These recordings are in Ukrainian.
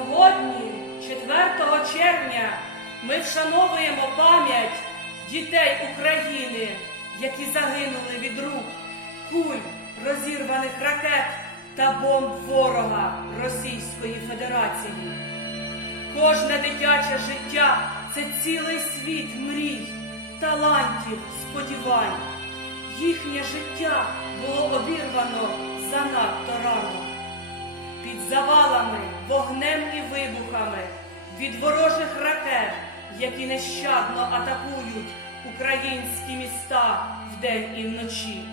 4 червня ми вшановуємо пам'ять дітей України, які загинули від рук куль розірваних ракет та бомб ворога Російської Федерації. Кожне дитяче життя це цілий світ мрій, талантів, сподівань. Їхнє життя було обірвано занадто рано. Вогнем і вибухами від ворожих ракет, які нещадно атакують українські міста вдень і вночі.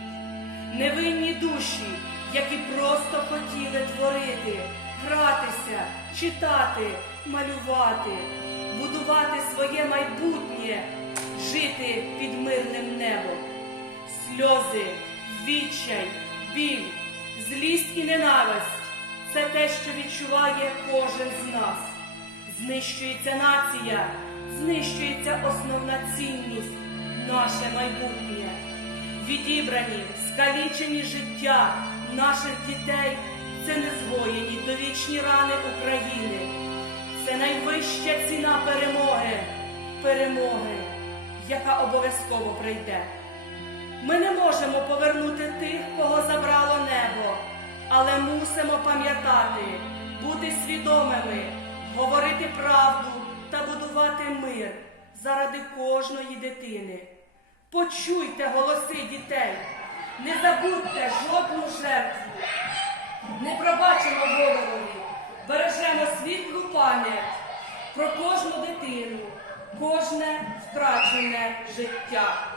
Невинні душі, які просто хотіли творити, гратися, читати, малювати, будувати своє майбутнє, жити під мирним небом. Сльози, відчай, біль, злість і ненависть що відчуває кожен з нас. Знищується нація, знищується основна цінність, наше майбутнє. Відібрані, скалічені життя наших дітей це незгоєні довічні рани України. Це найвища ціна перемоги, перемоги, яка обов'язково прийде. Ми не можемо повернути тих, кого забрало небо, але мусимо пам'ятати, бути свідомими, говорити правду та будувати мир заради кожної дитини. Почуйте голоси дітей, не забудьте жодну жертву. Не пробачимо ворогові, бережемо світлу пам'ять про кожну дитину, кожне втрачене життя.